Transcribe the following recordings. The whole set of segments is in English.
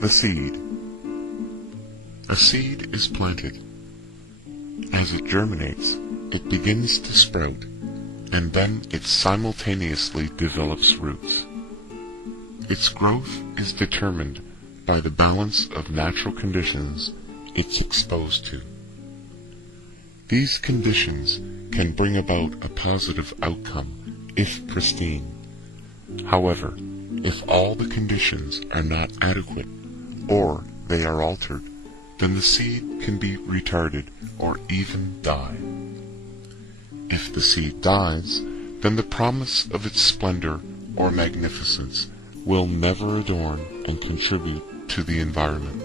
The seed. A seed is planted. As it germinates, it begins to sprout, and then it simultaneously develops roots. Its growth is determined by the balance of natural conditions it's exposed to. These conditions can bring about a positive outcome if pristine. However, if all the conditions are not adequate, or they are altered, then the seed can be retarded or even die. If the seed dies, then the promise of its splendor or magnificence will never adorn and contribute to the environment.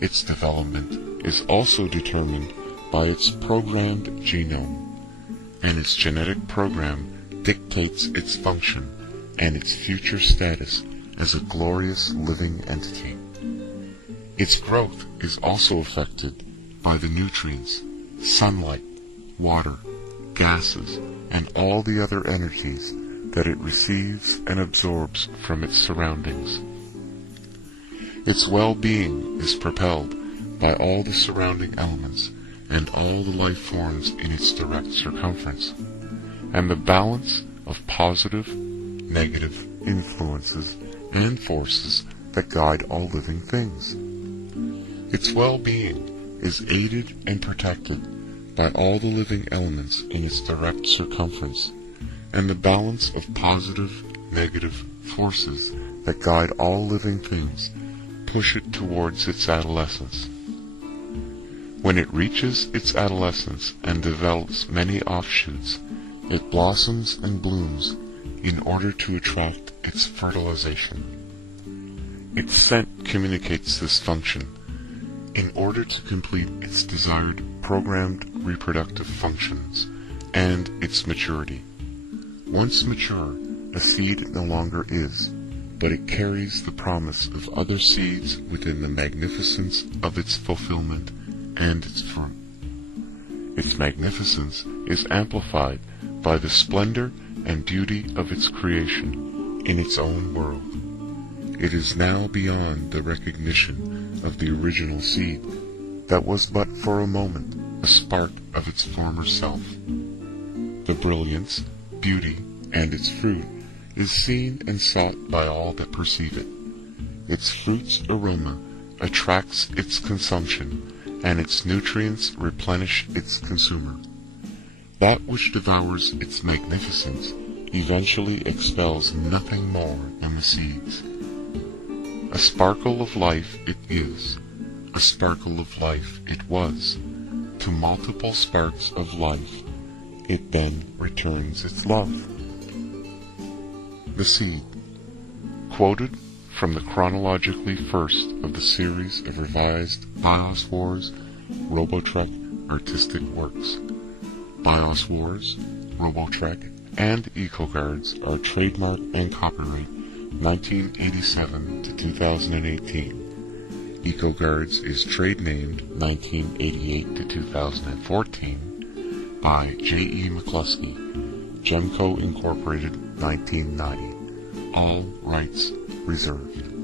Its development is also determined by its programmed genome, and its genetic program dictates its function and its future status as a glorious living entity. Its growth is also affected by the nutrients, sunlight, water, gases, and all the other energies that it receives and absorbs from its surroundings. Its well-being is propelled by all the surrounding elements and all the life forms in its direct circumference, and the balance of positive, negative influences and forces that guide all living things. Its well-being is aided and protected by all the living elements in its direct circumference, and the balance of positive, negative forces that guide all living things push it towards its adolescence. When it reaches its adolescence and develops many offshoots, it blossoms and blooms in order to attract its fertilization. Its scent communicates this function in order to complete its desired programmed reproductive functions and its maturity. Once mature, a seed no longer is, but it carries the promise of other seeds within the magnificence of its fulfillment and its fruit. Its magnificence is amplified by the splendor and beauty of its creation in its own world. It is now beyond the recognition of the original seed that was but for a moment a spark of its former self. The brilliance, beauty, and its fruit is seen and sought by all that perceive it. Its fruit's aroma attracts its consumption, and its nutrients replenish its consumer. That which devours its magnificence eventually expels nothing more than the seeds. A sparkle of life it is, a sparkle of life it was. To multiple sparks of life it then returns its love. The seed. Quoted from the chronologically first of the series of revised BIOS Wars, Robotrek artistic works. BIOS Wars, Robotrek, and EcoGuards are trademark and copyright 1987 to 2018. EcoGuards is trade named 1988 to 2014 by J.E. McCluskey, Gemco Incorporated, 1990. All rights reserved.